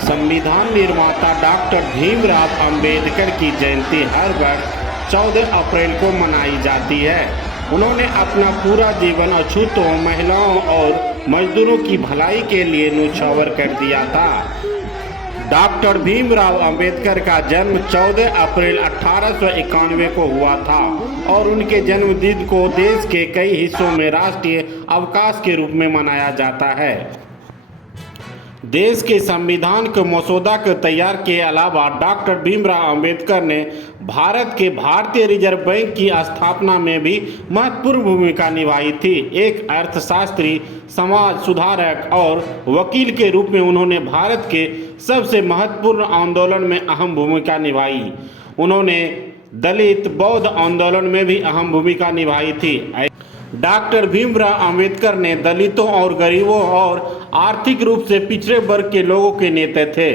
संविधान निर्माता डॉक्टर भीमराव अंबेडकर की जयंती हर वर्ष 14 अप्रैल को मनाई जाती है। उन्होंने अपना पूरा जीवन अछूतों, महिलाओं और मजदूरों की भलाई के लिए न्योछावर कर दिया था। डॉक्टर भीमराव अंबेडकर का जन्म 14 अप्रैल 1891 को हुआ था और उनके जन्मदिन को देश के कई हिस्सों में राष्ट्रीय अवकाश के रूप में मनाया जाता है। देश के संविधान के मसौदा को तैयार के अलावा डॉक्टर भीमराव अंबेडकर ने भारत के भारतीय रिजर्व बैंक की स्थापना में भी महत्वपूर्ण भूमिका निभाई थी। एक अर्थशास्त्री, समाज सुधारक और वकील के रूप में उन्होंने भारत के सबसे महत्वपूर्ण आंदोलन में अहम भूमिका निभाई। उन्होंने दलित बौद्ध आंदोलन में भी अहम भूमिका निभाई थी। डॉक्टर भीमराव अंबेडकर ने दलितों और गरीबों और आर्थिक रूप से पिछड़े वर्ग के लोगों के नेता थे।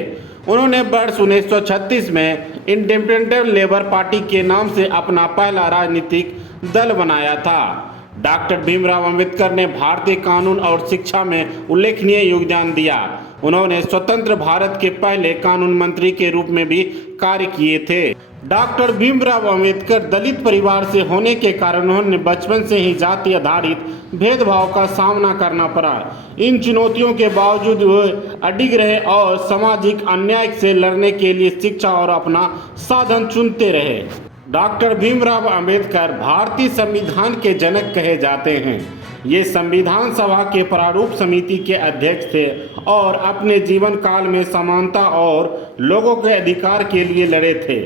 उन्होंने वर्ष 1936 में इंडिपेंडेंट लेबर पार्टी के नाम से अपना पहला राजनीतिक दल बनाया था। डॉक्टर भीमराव अंबेडकर ने भारतीय कानून और शिक्षा में उल्लेखनीय योगदान दिया। उन्होंने स्वतंत्र भारत के पहले कानून मंत्री के रूप में भी कार्य किए थे। डॉक्टर भीमराव अंबेडकर दलित परिवार से होने के कारण उन्होंने बचपन से ही जाति आधारित भेदभाव का सामना करना पड़ा। इन चुनौतियों के बावजूद वे अडिग रहे और सामाजिक अन्याय से लड़ने के लिए शिक्षा और अपना साधन चुनते रहे। डॉक्टर भीमराव अंबेडकर भारतीय संविधान के जनक कहे जाते हैं। ये संविधान सभा के प्रारूप समिति के अध्यक्ष थे और अपने जीवन काल में समानता और लोगों के अधिकार के लिए लड़े थे।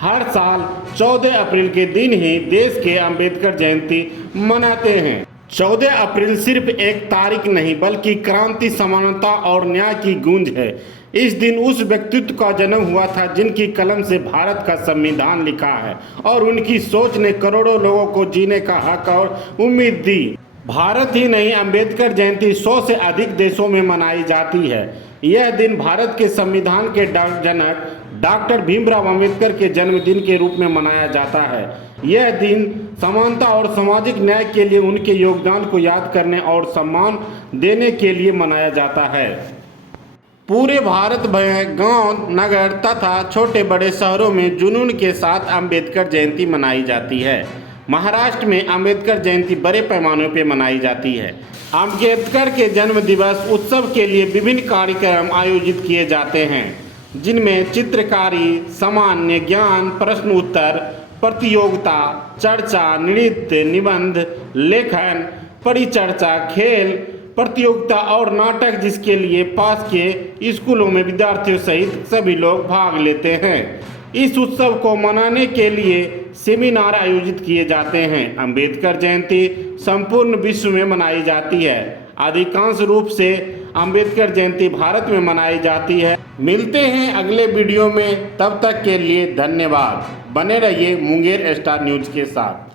हर साल 14 अप्रैल के दिन ही देश के अंबेडकर जयंती मनाते हैं। 14 अप्रैल सिर्फ एक तारीख नहीं बल्कि क्रांति, समानता और न्याय की गूंज है। इस दिन उस व्यक्तित्व का जन्म हुआ था जिनकी कलम से भारत का संविधान लिखा है और उनकी सोच ने करोड़ों लोगों को जीने का हक और उम्मीद दी। भारत ही नहीं, अंबेडकर जयंती 100 से अधिक देशों में मनाई जाती है। यह दिन भारत के संविधान के जनक डॉक्टर भीमराव अंबेडकर के जन्मदिन के रूप में मनाया जाता है। यह दिन समानता और सामाजिक न्याय के लिए उनके योगदान को याद करने और सम्मान देने के लिए मनाया जाता है। पूरे भारत में गांव, नगर तथा छोटे बड़े शहरों में जुनून के साथ अंबेडकर जयंती मनाई जाती है। महाराष्ट्र में अंबेडकर जयंती बड़े पैमाने पर मनाई जाती है। अंबेडकर के जन्म दिवस उत्सव के लिए विभिन्न कार्यक्रम आयोजित किए जाते हैं, जिनमें चित्रकारी, सामान्य ज्ञान, प्रश्न उत्तर प्रतियोगिता, चर्चा, नृत्य, निबंध लेखन, परिचर्चा, खेल प्रतियोगिता और नाटक, जिसके लिए पास के स्कूलों में विद्यार्थियों सहित सभी लोग भाग लेते हैं। इस उत्सव को मनाने के लिए सेमिनार आयोजित किए जाते हैं। अंबेडकर जयंती संपूर्ण विश्व में मनाई जाती है। अधिकांश रूप से अंबेडकर जयंती भारत में मनाई जाती है। मिलते हैं अगले वीडियो में, तब तक के लिए धन्यवाद। बने रहिए मुंगेर स्टार न्यूज़ के साथ।